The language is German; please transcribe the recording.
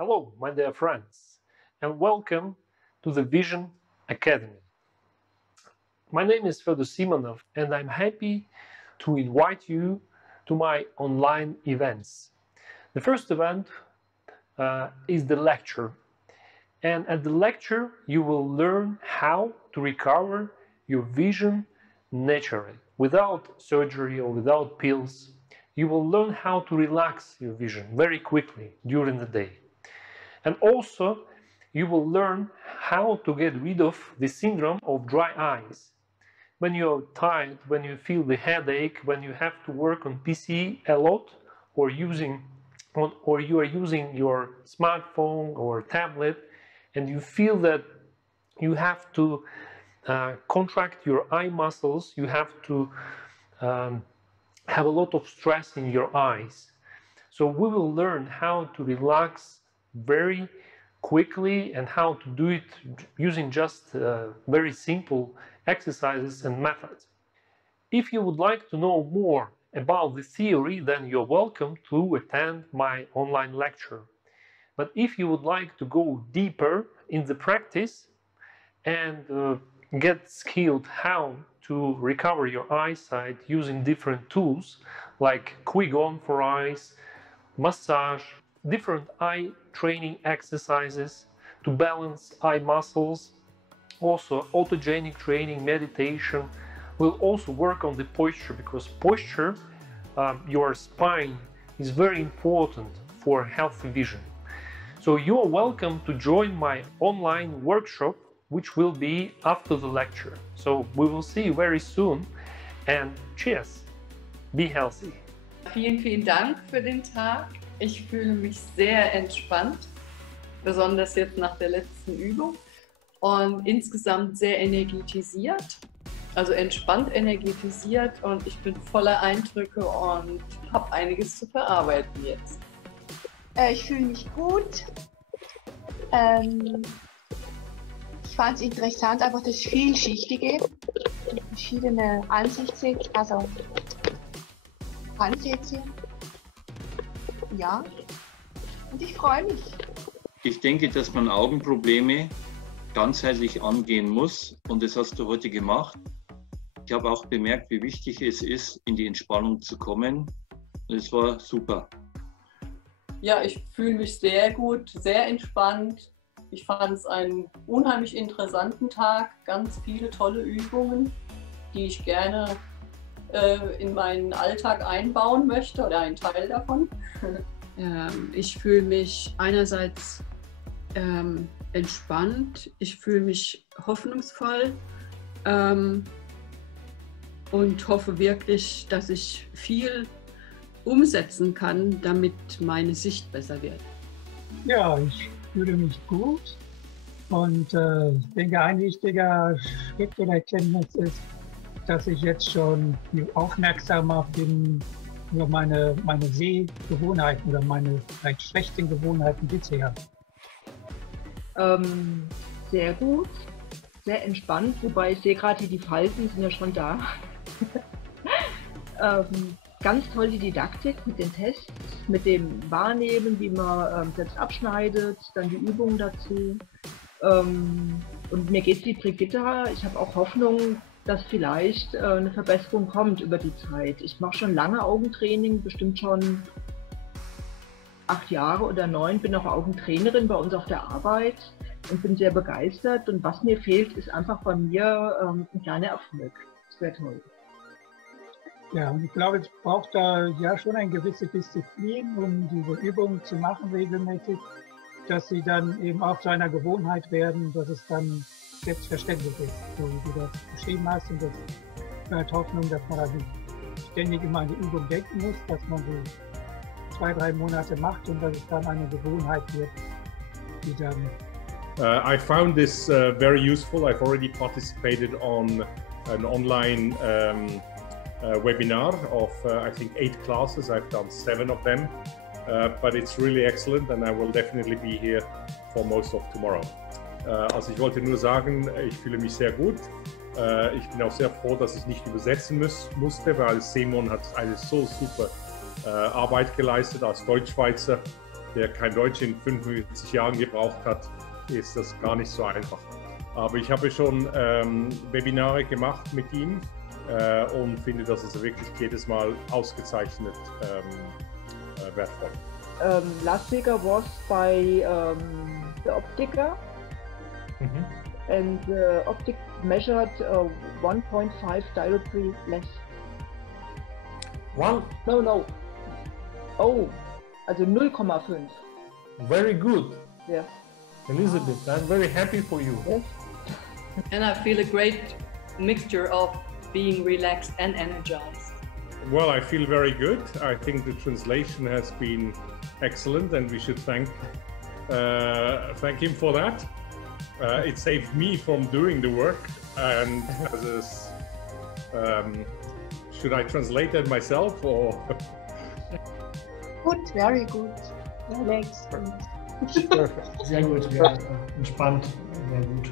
Hello, my dear friends, and welcome to the Vision Academy. My name is Fedor Simonov, and I'm happy to invite you to my online events. The first event is the lecture, and at the lecture you will learn how to recover your vision naturally, without surgery or without pills. You will learn how to relax your vision very quickly during the day. And also, you will learn how to get rid of the syndrome of dry eyes. When you're tired, when you feel the headache, when you have to work on PC a lot, or you are using your smartphone or tablet, and you feel that you have to contract your eye muscles, you have to have a lot of stress in your eyes. So we will learn how to relax very quickly and how to do it using just very simple exercises and methods. If you would like to know more about the theory, then you're welcome to attend my online lecture. But if you would like to go deeper in the practice and get skilled how to recover your eyesight using different tools like Qi Gong for eyes, massage, different eye training exercises to balance eye muscles, also autogenic training, meditation. We'll also work on the posture, because posture, your spine, is very important for healthy vision. So you are welcome to join my online workshop, which will be after the lecture. So we will see you very soon, and cheers, be healthy. Vielen, vielen Dank für den Tag. Ich fühle mich sehr entspannt, besonders jetzt nach der letzten Übung, und insgesamt sehr energetisiert, also entspannt energetisiert, und ich bin voller Eindrücke und habe einiges zu verarbeiten jetzt. Ich fühle mich gut. Ich fand es interessant, einfach das Vielschichtige, verschiedene Ansätze. Ja, und ich freue mich. Ich denke, dass man Augenprobleme ganzheitlich angehen muss, und das hast du heute gemacht. Ich habe auch bemerkt, wie wichtig es ist, in die Entspannung zu kommen, und es war super. Ja, ich fühle mich sehr gut, sehr entspannt. Ich fand es einen unheimlich interessanten Tag, ganz viele tolle Übungen, die ich gerne in meinen Alltag einbauen möchte, oder einen Teil davon. Ich fühle mich einerseits entspannt, ich fühle mich hoffnungsvoll und hoffe wirklich, dass ich viel umsetzen kann, damit meine Sicht besser wird. Ja, ich fühle mich gut, und ich denke, ein wichtiger Schritt oder Erkenntnis ist, dass ich jetzt schon viel aufmerksamer bin über meine Sehgewohnheiten oder meine vielleicht schlechten Gewohnheiten bisher. Sehr gut, sehr entspannt, wobei ich sehe gerade, die Falten sind ja schon da. Ganz toll die Didaktik mit den Tests, mit dem Wahrnehmen, wie man selbst abschneidet, dann die Übungen dazu. Und mir geht es wie Brigitta, ich habe auch Hoffnung, dass vielleicht eine Verbesserung kommt über die Zeit. Ich mache schon lange Augentraining, bestimmt schon 8 Jahre oder 9, bin auch Augentrainerin bei uns auf der Arbeit und bin sehr begeistert. Und was mir fehlt, ist einfach bei mir ein kleiner Erfolg. Das wäre toll. Ja, und ich glaube, es braucht da ja schon eine gewisse Disziplin, um diese Übungen zu machen regelmäßig, dass sie dann eben auch zu einer Gewohnheit werden, dass es dann selbstverständlich ist, so wie du das beschrieben hast. Und das ist Hoffnung, dass man also ständig immer an die Übung denken muss, dass man sie 2, 3 Monate macht und dass es dann eine Gewohnheit wird, die dann... I found this very useful. I've already participated on an online webinar of I think 8 classes. I've done 7 of them, but it's really excellent, and I will definitely be here for most of tomorrow. Also ich wollte nur sagen, ich fühle mich sehr gut. Ich bin auch sehr froh, dass ich nicht übersetzen musste, weil Simon hat eine so super Arbeit geleistet als Deutschschweizer. der kein Deutsch in 45 Jahren gebraucht hat, ist das gar nicht so einfach. Aber ich habe schon Webinare gemacht mit ihm und finde das also wirklich jedes Mal ausgezeichnet wertvoll. Last week I was by the optica, and the optic measured 1.5 dioptry less. One? No. Oh, also 0,5. Very good. Yes. Elizabeth, I'm very happy for you. Yes. And I feel a great mixture of being relaxed and energized. Well, I feel very good. I think the translation has been excellent, and we should thank him for that. It saved me from doing the work. And should I translate that myself or? Good, very good. Relaxed. Perfekt. Sehr gut, ja, entspannt, sehr gut.